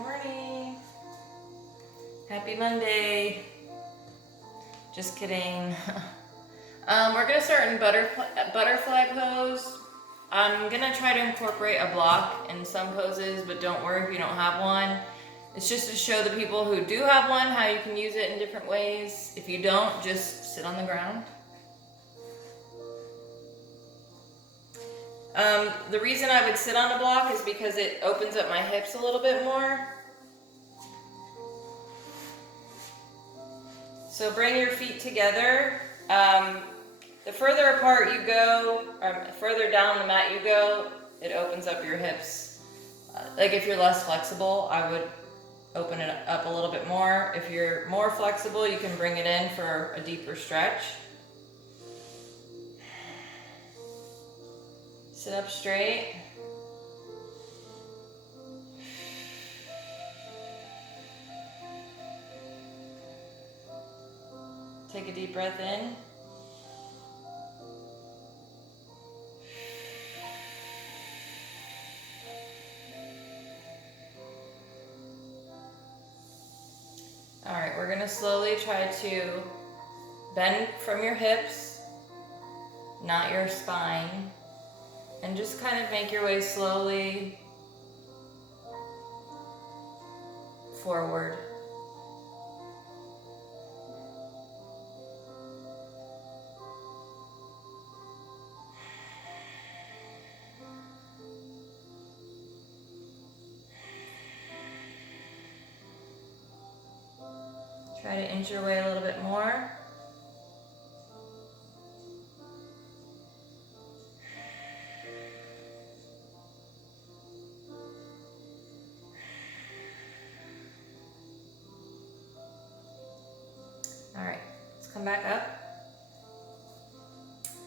morning. Happy Monday. Just kidding. We're gonna start in butterfly pose. I'm gonna try to incorporate a block in some poses, but don't worry if you don't have one. It's just to show the people who do have one how you can use it in different ways. If you don't, just sit on the ground. The reason I would sit on a block is because it opens up my hips a little bit more. So bring your feet together. The further apart you go, or further down the mat you go, it opens up your hips. Like if you're less flexible, I would open it up a little bit more. If you're more flexible, you can bring it in for a deeper stretch. Sit up straight. Take a deep breath in. All right, we're gonna slowly try to bend from your hips, not your spine, and just kind of make your way slowly forward. Try to inch your way a little bit more. All right, let's come back up.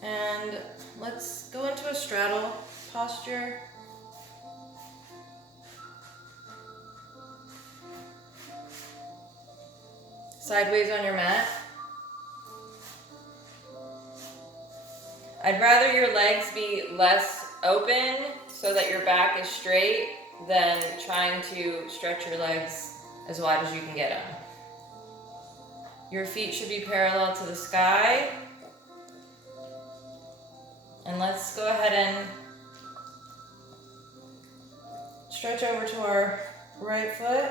And let's go into a straddle posture. Sideways on your mat. I'd rather your legs be less open so that your back is straight than trying to stretch your legs as wide as you can get them. Your feet should be parallel to the sky. And let's go ahead and stretch over to our right foot.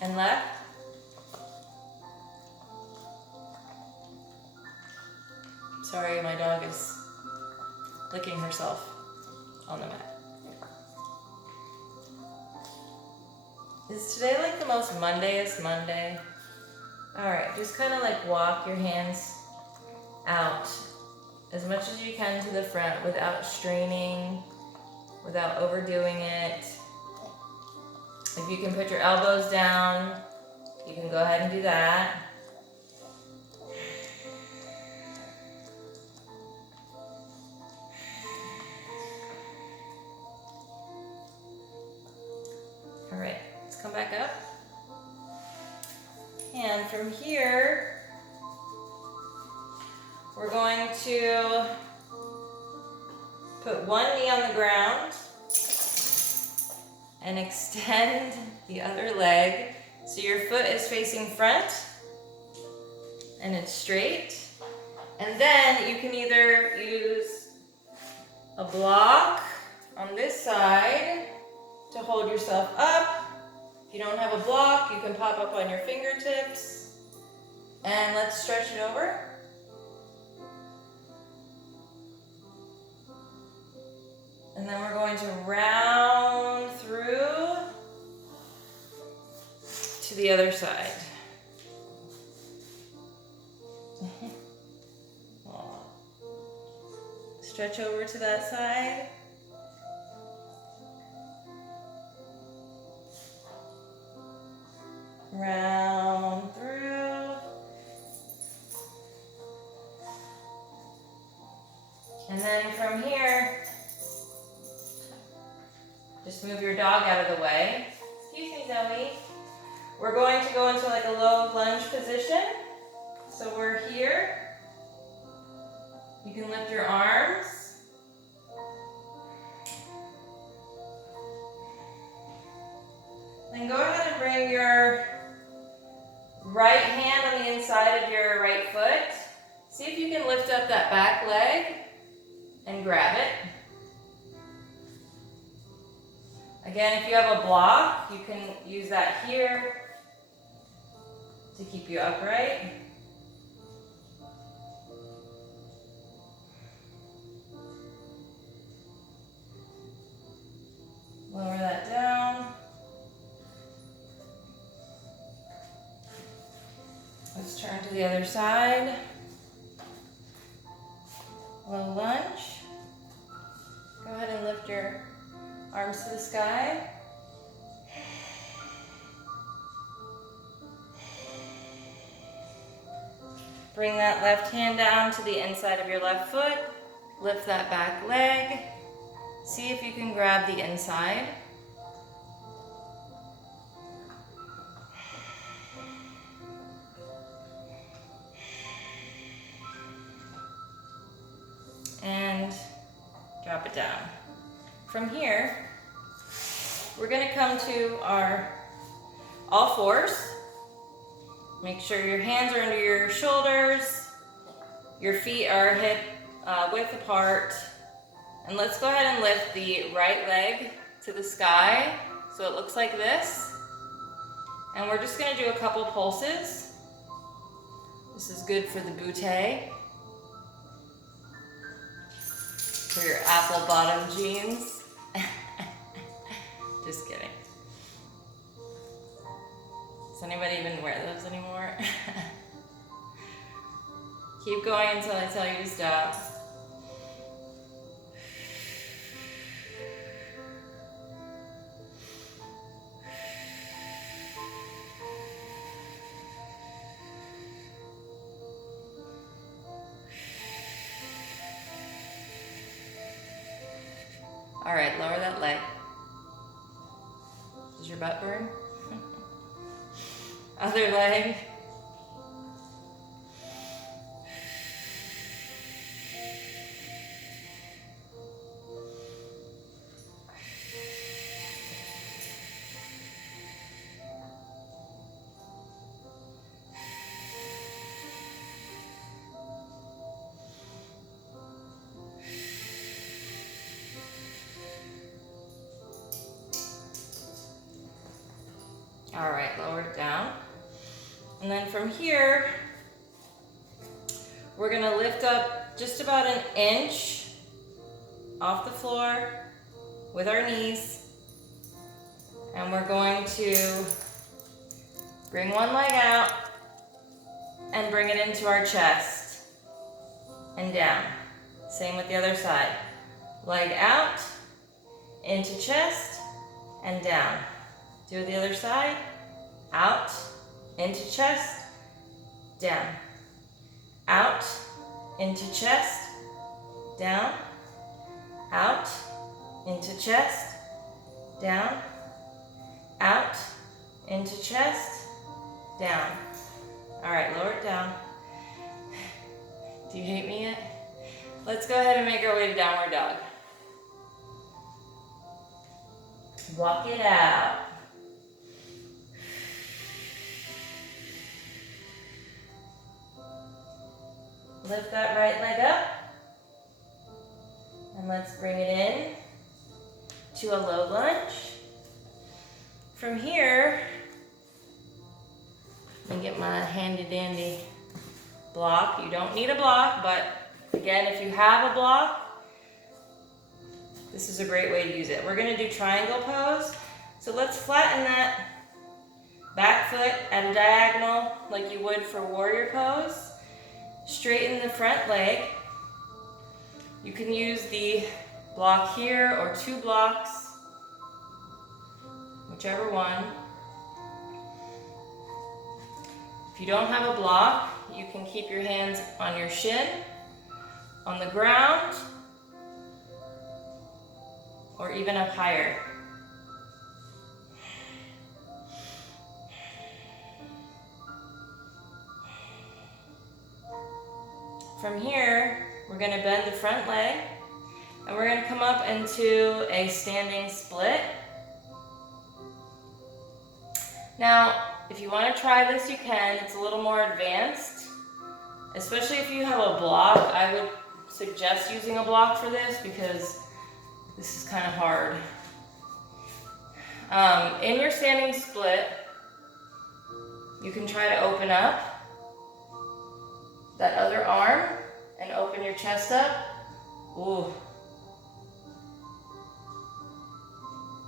And left. Sorry, my dog is licking herself on the mat. Is today like the most Mondayest Monday? All right, just kind of like walk your hands out as much as you can to the front without straining, without overdoing it. If you can put your elbows down, you can go ahead and do that. All right, let's come back up. And from here, we're going to put one knee on the ground and extend the other leg so your foot is facing front and it's straight. And then you can either use a block on this side to hold yourself up. If you don't have a block, you can pop up on your fingertips. And let's stretch it over. And then we're going to round through to the other side. Stretch over to that side. Round through. And then from here, just move your dog out of the way. Excuse me, Zoe. We're going to go into like a low lunge position. So we're here. You can lift your arms. Then go ahead and bring your right hand on the inside of your right foot. See if you can lift up that back leg and grab it. Again, if you have a block, you can use that here to keep you upright. Lower that down. Let's turn to the other side. Low lunge. Go ahead and lift your arms to the sky. Bring that left hand down to the inside of your left foot. Lift that back leg. See if you can grab the inside. And drop it down. From here, we're going to come to our all fours. Make sure your hands are under your shoulders, your feet are hip width apart, and let's go ahead and lift the right leg to the sky so it looks like this. And we're just going to do a couple pulses. This is good for the butte, for your apple bottom jeans. Just kidding. Does anybody even wear those anymore? Keep going until I tell you to stop. All right, lower that leg. Does your butt burn? Other leg. All right, lower it down. And then from here, we're gonna lift up just about an inch off the floor with our knees. And we're going to bring one leg out and bring it into our chest and down. Same with the other side. Leg out, into chest, and down. Do the other side. Out, into chest, down. Out, into chest, down. Out, into chest, down. Out, into chest, down. All right, lower it down. Do you hate me yet? Let's go ahead and make our way to downward dog. Walk it out. Lift that right leg up. And let's bring it in to a low lunge. From here, let me get my handy dandy block. You don't need a block, but again, if you have a block, this is a great way to use it. We're gonna do triangle pose. So let's flatten that back foot at a diagonal like you would for warrior pose. Straighten the front leg. You can use the block here or two blocks, whichever one. If you don't have a block, you can keep your hands on your shin, on the ground, or even up higher. From here, we're going to bend the front leg, and we're going to come up into a standing split. Now, if you want to try this, you can. It's a little more advanced, especially if you have a block. I would suggest using a block for this because this is kind of hard. In your standing split, you can try to open up that other arm and open your chest up. Ooh.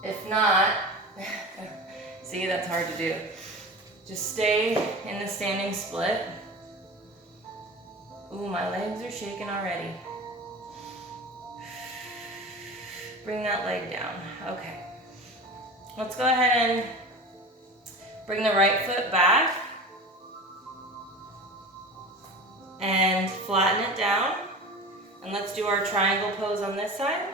If not, see, that's hard to do. Just stay in the standing split. Ooh, my legs are shaking already. Bring that leg down. Okay. Let's go ahead and bring the right foot back and flatten it down. And let's do our triangle pose on this side.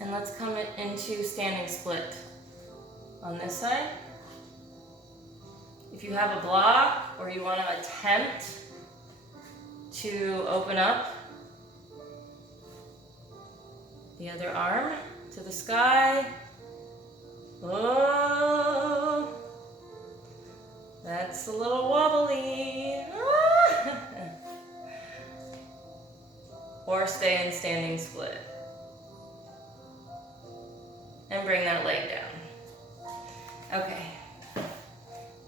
And let's come into standing split on this side. If you have a block or you want to attempt to open up the other arm to the sky. Oh, that's a little wobbly. Or stay in standing split. And bring that leg down. Okay.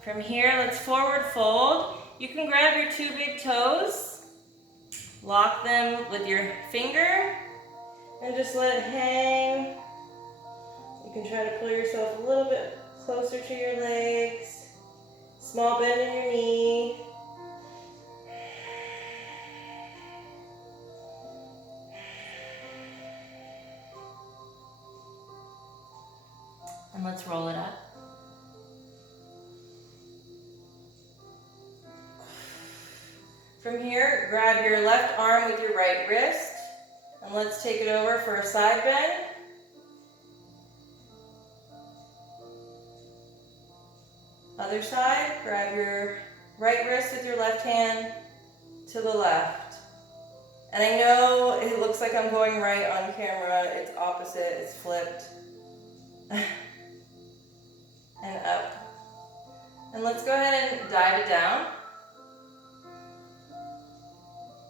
From here, let's forward fold. You can grab your two big toes, lock them with your finger, and just let it hang. You can try to pull yourself a little bit closer to your legs. Small bend in your knee. And let's roll it up. From here, grab your left arm with your right wrist, and let's take it over for a side bend. Other side, grab your right wrist with your left hand to the left. And I know it looks like I'm going right on camera. It's opposite, it's flipped. And up. And let's go ahead and dive it down.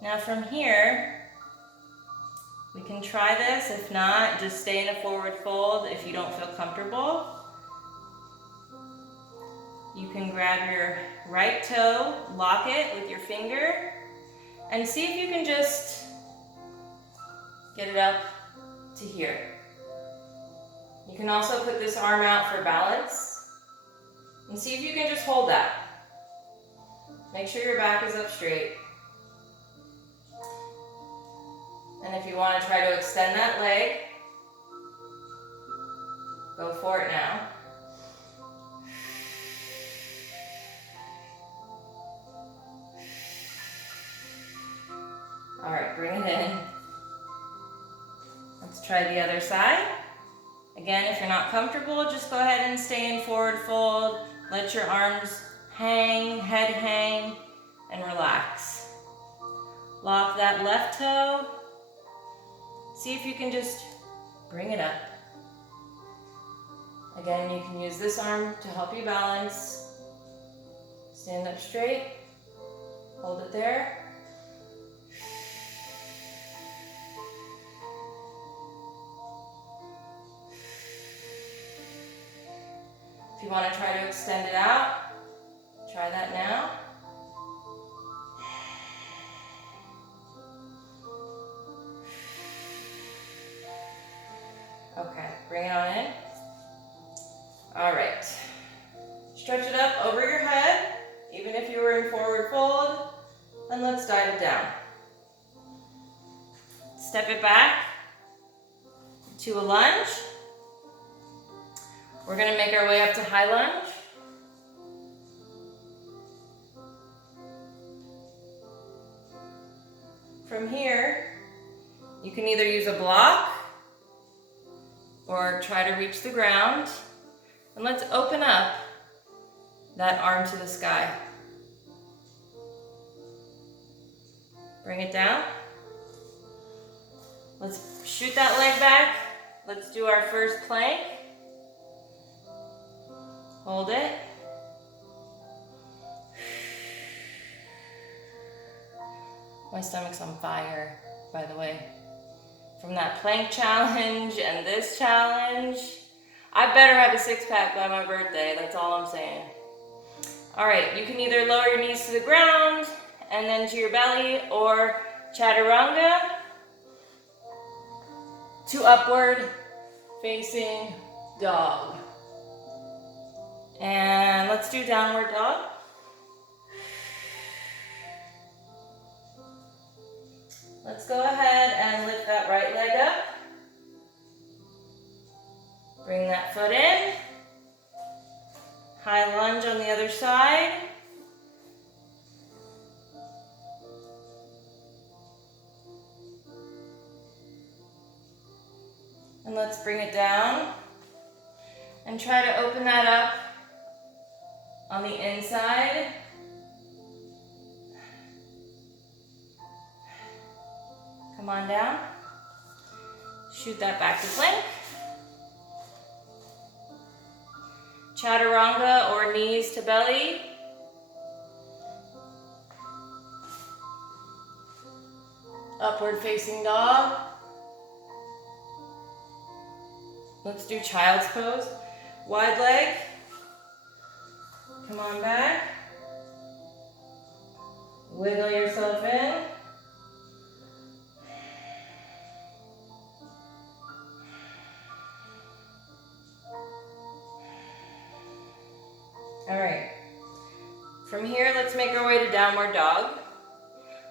Now from here, we can try this. If not, just stay in a forward fold if you don't feel comfortable. You can grab your right toe, lock it with your finger, and see if you can just get it up to here. You can also put this arm out for balance. And see if you can just hold that. Make sure your back is up straight. And if you want to try to extend that leg, go for it now. All right, bring it in. Let's try the other side. Again, if you're not comfortable, just go ahead and stay in forward fold. Let your arms hang, head hang, and relax. Lock that left toe. See if you can just bring it up. Again, you can use this arm to help you balance. Stand up straight. Hold it there. If you want to try to extend it out, try that now. Okay, bring it on in. All right. Stretch it up over your head, even if you were in forward fold, and let's dive it down. Step it back to a lunge. We're going to make our way up to high lunge. from here, you can either use a block or try to reach the ground. And let's open up that arm to the sky. Bring it down. Let's shoot that leg back. Let's do our first plank. Hold it. My stomach's on fire, by the way. From that plank challenge and this challenge. I better have a six-pack by my birthday, that's all I'm saying. All right, you can either lower your knees to the ground and then to your belly, or chaturanga to upward facing dog. And let's do downward dog. Let's go ahead and lift that right leg up. Bring that foot in. High lunge on the other side. And let's bring it down. And try to open that up on the inside. Come on down. Shoot that back to plank. Chaturanga or knees to belly. Upward facing dog. Let's do child's pose. Wide leg. Come on back. Wiggle yourself in. All right. From here, let's make our way to downward dog.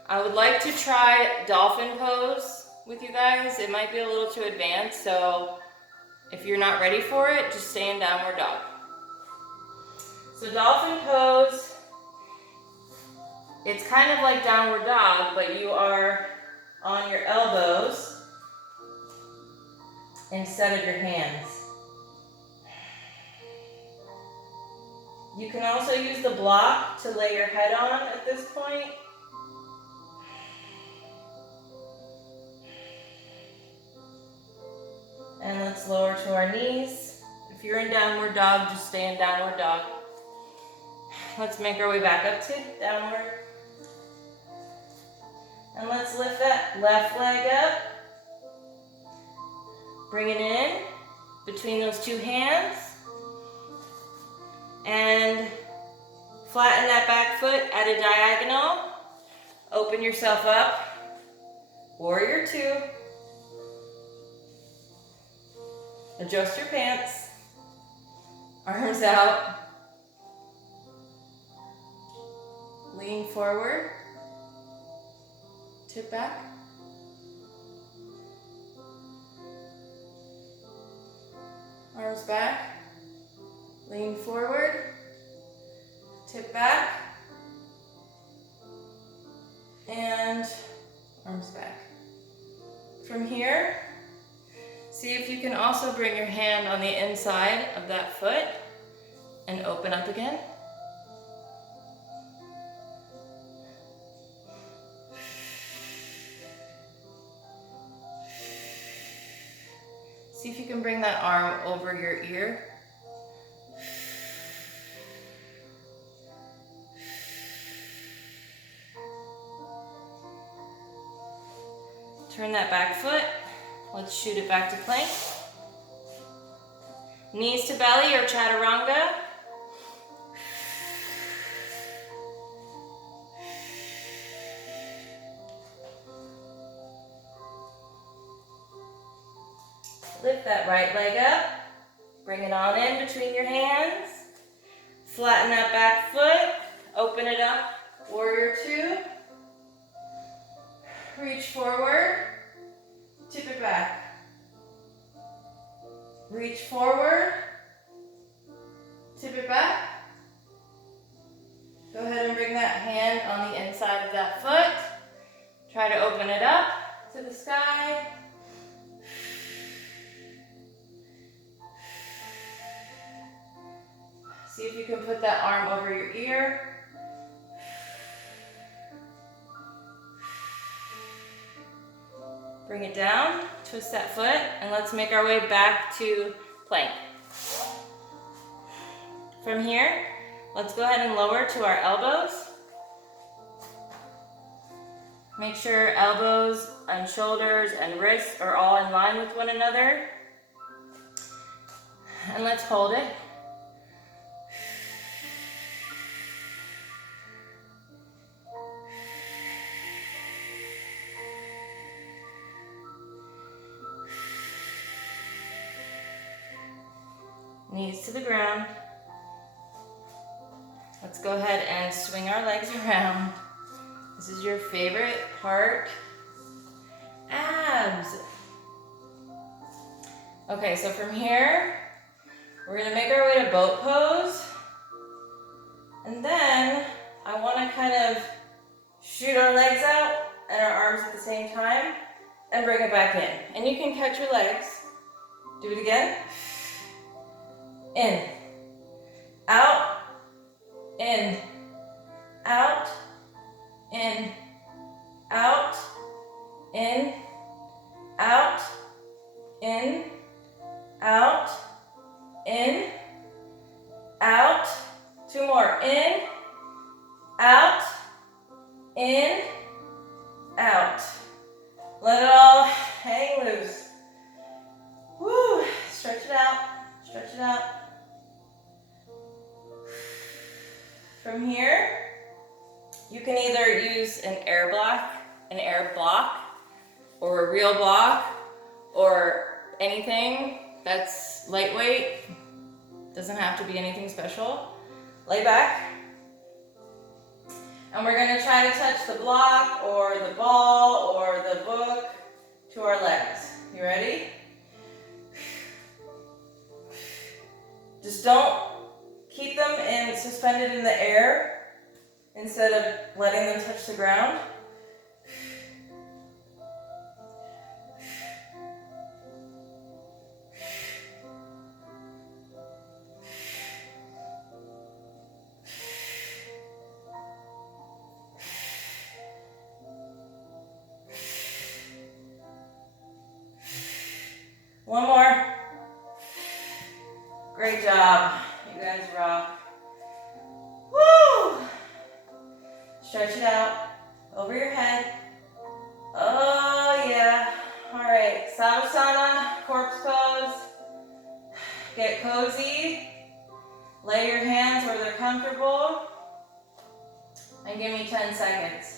I would like to try dolphin pose with you guys. It might be a little too advanced, so if you're not ready for it, just stay in downward dog. So dolphin pose, it's kind of like downward dog, but you are on your elbows instead of your hands. You can also use the block to lay your head on at this point. And let's lower to our knees. If you're in downward dog, just stay in downward dog. Let's make our way back up to downward. And let's lift that left leg up. Bring it in between those two hands. And flatten that back foot at a diagonal. Open yourself up. Warrior two. Adjust your pants. Arms out. Lean forward. Tip back. Arms back. Lean forward. Tip back. And arms back. From here, see if you can also bring your hand on the inside of that foot and open up again. See if you can bring that arm over your ear. Turn that back foot. Let's shoot it back to plank. Knees to belly or chaturanga. Lift that right leg up. Bring it on in between your hands. Flatten that back foot. Open it up. Warrior two. Reach forward. Tip it back. Reach forward. Tip it back. Go ahead and bring that hand on the inside of that foot. Try to open it See if you can put that arm over your ear. Bring it down, twist that foot, and let's make our way back to plank. From here, let's go ahead and lower to our elbows. Make sure elbows and shoulders and wrists are all in line with one another. And let's hold it. Knees to the ground. Let's go ahead and swing our legs around. This is your favorite part. Abs. Okay, so from here, we're gonna make our way to boat pose. And then I wanna kind of shoot our legs out and our arms at the same time and bring it back in. And you can catch your legs. Do it again. In, out, in, out, in, out, in, out, in, out, in, out. Two more. In, out, in, out. Let it all hang loose. Woo! Stretch it out. Stretch it out. From here, you can either use an air block, or a real block, or anything that's lightweight. Doesn't have to be anything special. Lay back. And we're gonna try to touch the block or the ball or the book to our legs. You ready? Just don't keep them suspended in the air instead of letting them touch the ground. One more. Great job. You guys rock. Woo! Stretch it out over your head. Oh yeah. All right, Savasana, corpse pose. Get cozy. Lay your hands where they're comfortable. And give me 10 seconds.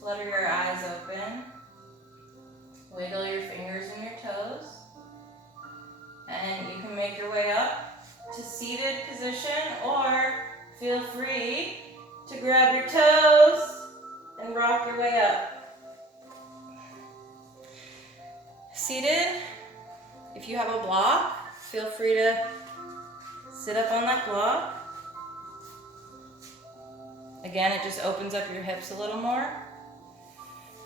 Flutter your eyes open. Wiggle your fingers and your toes. And you can make your way up to seated position, or feel free to grab your toes and rock your way up. Seated, if you have a block, feel free to sit up on that block. Again, it just opens up your hips a little more.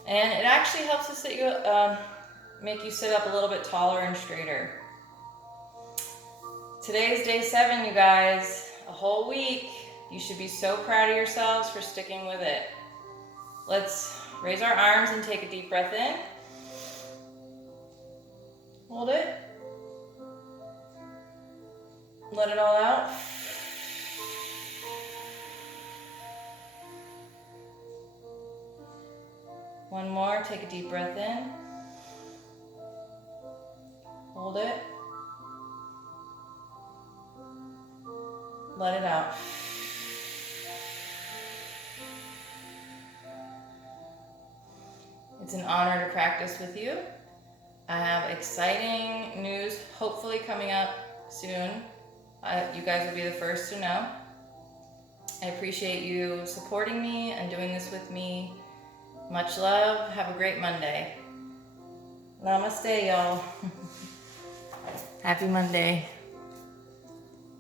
And it actually helps to sit you, make you sit up a little bit taller and straighter. Today is day 7, you guys. A whole week. You should be so proud of yourselves for sticking with it. Let's raise our arms and take a deep breath in. Hold it. Let it all out. One more, take a deep breath in. Hold it. Let it out. It's an honor to practice with you. I have exciting news hopefully coming up soon. You guys will be the first to know. I appreciate you supporting me and doing this with me. Much love. Have a great Monday. Namaste, y'all. Happy Monday.